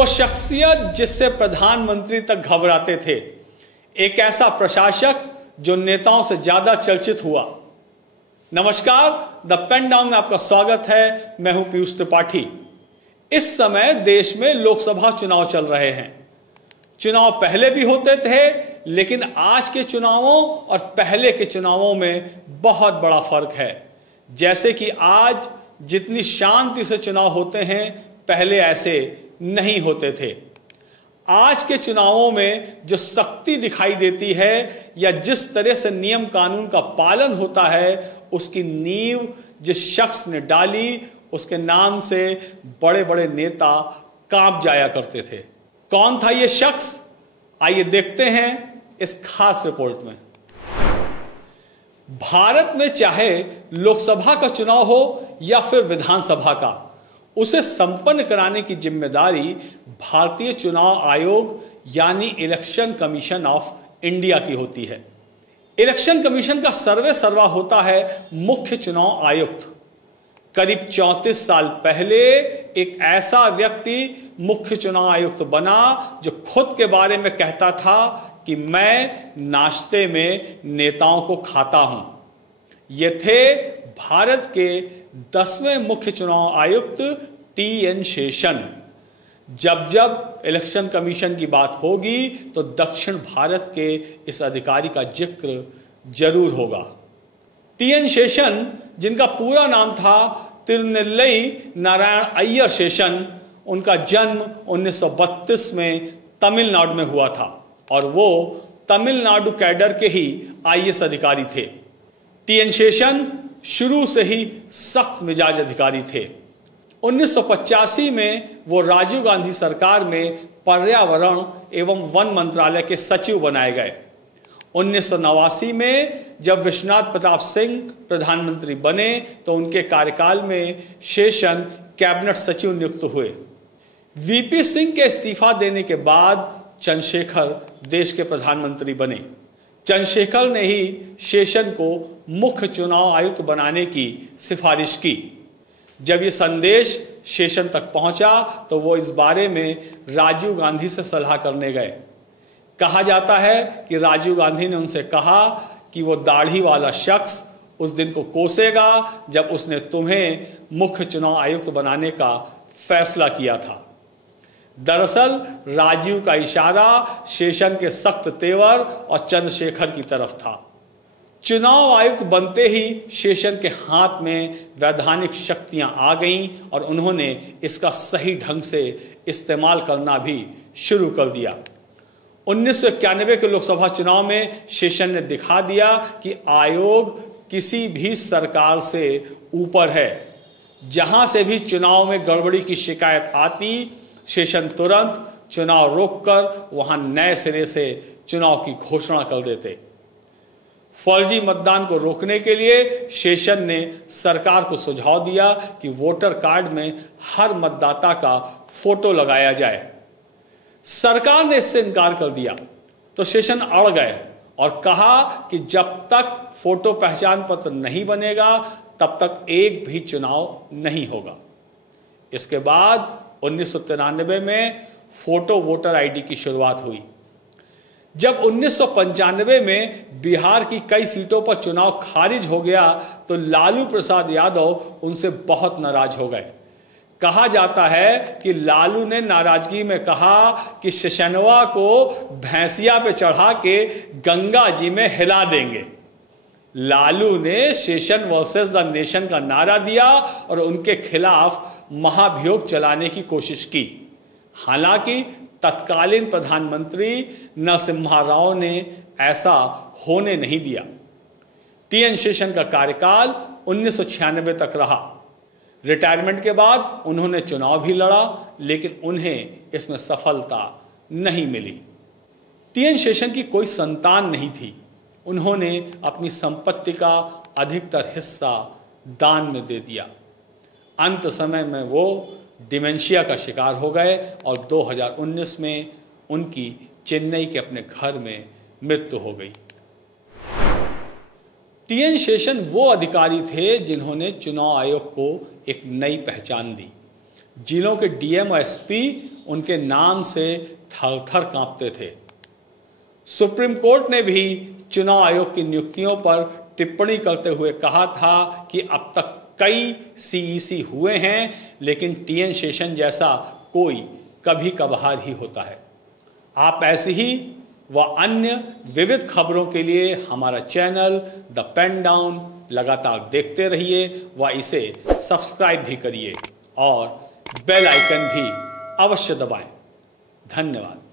वो शख्सियत जिससे प्रधानमंत्री तक घबराते थे, एक ऐसा प्रशासक जो नेताओं से ज्यादा चर्चित हुआ। नमस्कार, द पेन डाउन में आपका स्वागत है। मैं हूं पीयूष त्रिपाठी। इस समय देश में लोकसभा चुनाव चल रहे हैं। चुनाव पहले भी होते थे, लेकिन आज के चुनावों और पहले के चुनावों में बहुत बड़ा फर्क है। जैसे कि आज जितनी शांति से चुनाव होते हैं, पहले ऐसे नहीं होते थे। आज के चुनावों में जो शक्ति दिखाई देती है या जिस तरह से नियम कानून का पालन होता है, उसकी नींव जिस शख्स ने डाली, उसके नाम से बड़े बड़े नेता कांप जाया करते थे। कौन था ये शख्स? आइए देखते हैं इस खास रिपोर्ट में। भारत में चाहे लोकसभा का चुनाव हो या फिर विधानसभा का, उसे संपन्न कराने की जिम्मेदारी भारतीय चुनाव आयोग यानी इलेक्शन कमीशन ऑफ इंडिया की होती है। इलेक्शन कमीशन का सर्वे सर्वा होता है मुख्य चुनाव आयुक्त। करीब 34 साल पहले एक ऐसा व्यक्ति मुख्य चुनाव आयुक्त बना जो खुद के बारे में कहता था कि मैं नाश्ते में नेताओं को खाता हूं। ये थे भारत के 10वें मुख्य चुनाव आयुक्त टी.एन. शेषन। जब जब इलेक्शन कमीशन की बात होगी तो दक्षिण भारत के इस अधिकारी का जिक्र जरूर होगा। टी.एन. शेषन, जिनका पूरा नाम था तिरुनेल्वेली नारायण अय्यर शेषन, उनका जन्म 1932 में तमिलनाडु में हुआ था और वो तमिलनाडु कैडर के ही आईएएस अधिकारी थे। टी.एन. शेषन शुरू से ही सख्त मिजाज अधिकारी थे। 1985 में वो राजीव गांधी सरकार में पर्यावरण एवं वन मंत्रालय के सचिव बनाए गए। 1989 में जब विश्वनाथ प्रताप सिंह प्रधानमंत्री बने तो उनके कार्यकाल में शेषन कैबिनेट सचिव नियुक्त हुए। वीपी सिंह के इस्तीफा देने के बाद चंद्रशेखर देश के प्रधानमंत्री बने। चंद्रशेखर ने ही शेषन को मुख्य चुनाव आयुक्त बनाने की सिफारिश की। जब ये संदेश शेषन तक पहुंचा तो वो इस बारे में राजीव गांधी से सलाह करने गए। कहा जाता है कि राजीव गांधी ने उनसे कहा कि वो दाढ़ी वाला शख्स उस दिन को कोसेगा जब उसने तुम्हें मुख्य चुनाव आयुक्त बनाने का फैसला किया था। दरअसल राजीव का इशारा शेषन के सख्त तेवर और चंद्रशेखर की तरफ था। चुनाव आयुक्त बनते ही शेषन के हाथ में वैधानिक शक्तियां आ गईं और उन्होंने इसका सही ढंग से इस्तेमाल करना भी शुरू कर दिया। 1991 के लोकसभा चुनाव में शेषन ने दिखा दिया कि आयोग किसी भी सरकार से ऊपर है। जहां से भी चुनाव में गड़बड़ी की शिकायत आती, शेषन तुरंत चुनाव रोककर वहां नए सिरे से चुनाव की घोषणा कर देते। फर्जी मतदान को रोकने के लिए शेषन ने सरकार को सुझाव दिया कि वोटर कार्ड में हर मतदाता का फोटो लगाया जाए। सरकार ने इससे इनकार कर दिया तो शेषन अड़ गए और कहा कि जब तक फोटो पहचान पत्र नहीं बनेगा तब तक एक भी चुनाव नहीं होगा। इसके बाद 1993 में फोटो वोटर आईडी की शुरुआत हुई। जब 1995 में बिहार की कई सीटों पर चुनाव खारिज हो गया तो लालू प्रसाद यादव उनसे बहुत नाराज हो गए। कहा जाता है कि लालू ने नाराजगी में कहा कि शेषनवा को भैंसिया पे चढ़ा के गंगा जी में हिला देंगे। लालू ने शेषन वर्सेस द नेशन का नारा दिया और उनके खिलाफ महाभियोग चलाने की कोशिश की। हालांकि तत्कालीन प्रधानमंत्री नरसिम्हा राव ने ऐसा होने नहीं दिया। टी.एन. शेषन का कार्यकाल 1996 तक रहा। रिटायरमेंट के बाद उन्होंने चुनाव भी लड़ा, लेकिन उन्हें इसमें सफलता नहीं मिली। टी.एन. शेषन की कोई संतान नहीं थी। उन्होंने अपनी संपत्ति का अधिकतर हिस्सा दान में दे दिया। अंत समय में वो डिमेंशिया का शिकार हो गए और 2019 में उनकी चेन्नई के अपने घर में मृत्यु हो गई। टी.एन. शेषन वो अधिकारी थे जिन्होंने चुनाव आयोग को एक नई पहचान दी। जिलों के डीएम और एसपी उनके नाम से थर थर कांपते थे। सुप्रीम कोर्ट ने भी चुनाव आयोग की नियुक्तियों पर टिप्पणी करते हुए कहा था कि अब तक कई सीईसी हुए हैं, लेकिन टीएन शेषन जैसा कोई कभी कभार ही होता है। आप ऐसी ही व अन्य विविध खबरों के लिए हमारा चैनल द पेन डाउन लगातार देखते रहिए व इसे सब्सक्राइब भी करिए और बेल आइकन भी अवश्य दबाएं। धन्यवाद।